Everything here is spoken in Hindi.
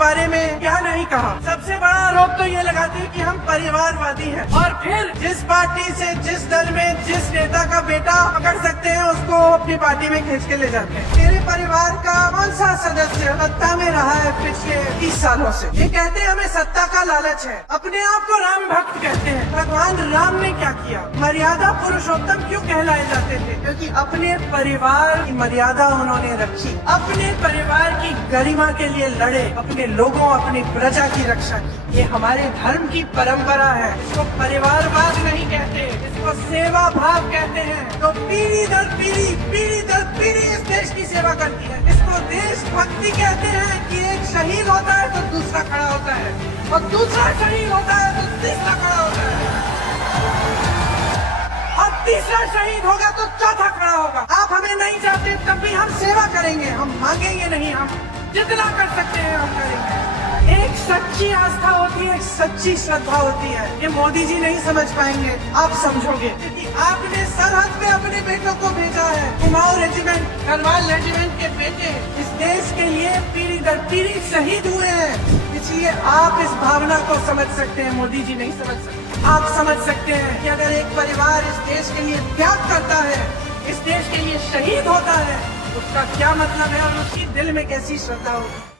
बारे में क्या नहीं कहा। सबसे बड़ा आरोप तो ये लगाते हैं कि हम परिवारवादी हैं, और फिर जिस पार्टी से, जिस दल में जिस नेता का बेटा पकड़ सकते हैं उसको अपनी पार्टी में खींच के ले जाते हैं। तेरे परिवार का कौन सा सदस्य सत्ता में रहा है पिछले 30 सालों से? ये कहते हैं हमें सत्ता का लालच है, अपने आप को राम भक्त कहते हैं। भगवान राम ने क्या किया? मर्यादा पुरुषोत्तम क्यों कहलाए जाते थे? क्योंकि अपने परिवार की मर्यादा उन्होंने रखी, अपने परिवार की गरिमा के लिए लड़े, अपने लोगों, अपनी प्रजा की रक्षा की। ये हमारे धर्म की परंपरा है। इसको परिवारवाद नहीं कहते, इसको सेवा भाव कहते हैं। तो पीढ़ी दर पीढ़ी, पीढ़ी दर पीढ़ी इस देश की सेवा करती है। इसको देशभक्ति कहते हैं कि एक शहीद होता है तो दूसरा खड़ा होता है, और दूसरा शहीद होता है तो तीसरा खड़ा होता है, और तीसरा शहीद होगा तो चौथा खड़ा होगा। आप हमें नहीं चाहते तब भी हम सेवा करेंगे, हम मांगेंगे नहीं, हम जितना कर सकते हैं हम करेंगे। एक सच्ची आस्था होती है, एक सच्ची श्रद्धा होती है। ये मोदी जी नहीं समझ पाएंगे, आप समझोगे, क्योंकि आपने सरहद पे अपने बेटों को भेजा है। कुमाऊं रेजिमेंट, गढ़वाल रेजिमेंट के बेटे इस देश के लिए पीढ़ी दर पीढ़ी शहीद हुए हैं। इसलिए आप इस भावना को समझ सकते हैं, मोदी जी नहीं समझ सकते। आप समझ सकते हैं कि अगर एक परिवार इस देश के लिए त्याग करता है, इस देश के लिए शहीद होता है, उसका क्या मतलब है और उसकी दिल में कैसी श्रद्धा होगी।